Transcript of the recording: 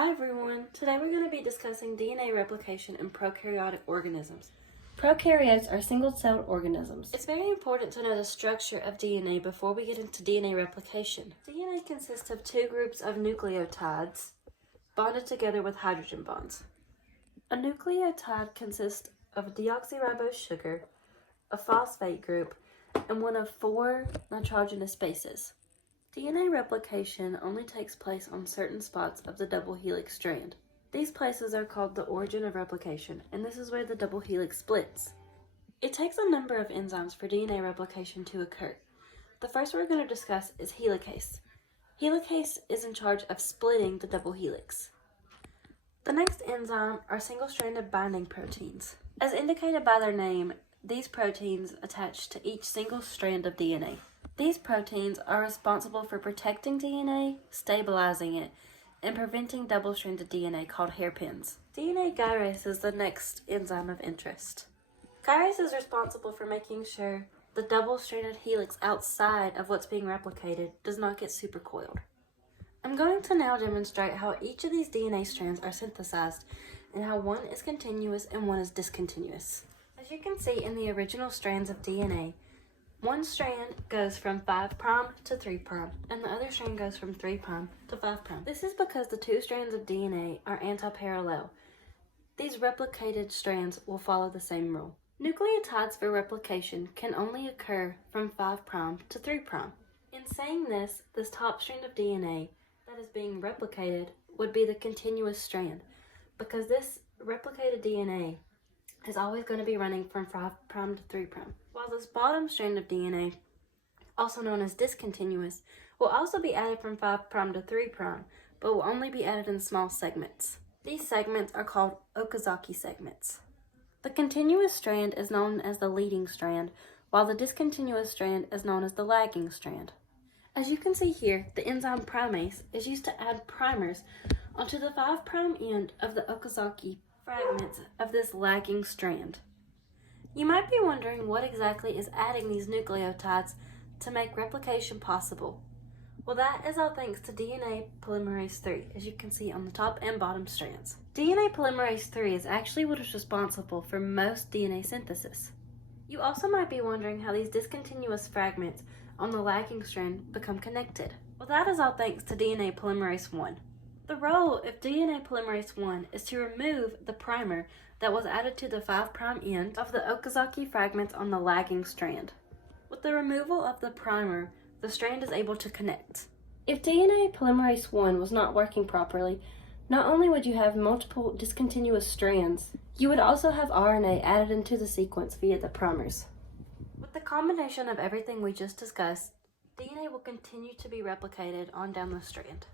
Hi everyone! Today we're going to be discussing DNA replication in prokaryotic organisms. Prokaryotes are single-celled organisms. It's very important to know the structure of DNA before we get into DNA replication. DNA consists of two groups of nucleotides bonded together with hydrogen bonds. A nucleotide consists of a deoxyribose sugar, a phosphate group, and one of four nitrogenous bases. DNA replication only takes place on certain spots of the double helix strand. These places are called the origin of replication, and this is where the double helix splits. It takes a number of enzymes for DNA replication to occur. The first we're going to discuss is helicase. Helicase is in charge of splitting the double helix. The next enzyme are single-stranded binding proteins. As indicated by their name, these proteins attach to each single strand of DNA. These proteins are responsible for protecting DNA, stabilizing it, and preventing double-stranded DNA called hairpins. DNA gyrase is the next enzyme of interest. Gyrase is responsible for making sure the double-stranded helix outside of what's being replicated does not get supercoiled. I'm going to now demonstrate how each of these DNA strands are synthesized and how one is continuous and one is discontinuous. As you can see in the original strands of DNA, one strand goes from 5' to 3', and the other strand goes from 3' to 5'. This is because the two strands of DNA are anti-parallel. These replicated strands will follow the same rule. Nucleotides for replication can only occur from 5' to 3'. In saying this top strand of DNA that is being replicated would be the continuous strand, because this replicated DNA is always going to be running from 5' to 3'. While this bottom strand of DNA, also known as discontinuous, will also be added from 5' to 3', but will only be added in small segments. These segments are called Okazaki segments. The continuous strand is known as the leading strand, while the discontinuous strand is known as the lagging strand. As you can see here, the enzyme primase is used to add primers onto the 5' end of the Okazaki fragments of this lagging strand. You might be wondering what exactly is adding these nucleotides to make replication possible. Well, that is all thanks to DNA polymerase III, as you can see on the top and bottom strands. DNA polymerase III is actually what is responsible for most DNA synthesis. You also might be wondering how these discontinuous fragments on the lagging strand become connected. Well, that is all thanks to DNA polymerase I. The role of DNA polymerase I is to remove the primer that was added to the 5' end of the Okazaki fragments on the lagging strand. With the removal of the primer, the strand is able to connect. If DNA polymerase I was not working properly, not only would you have multiple discontinuous strands, you would also have RNA added into the sequence via the primers. With the combination of everything we just discussed, DNA will continue to be replicated on down the strand.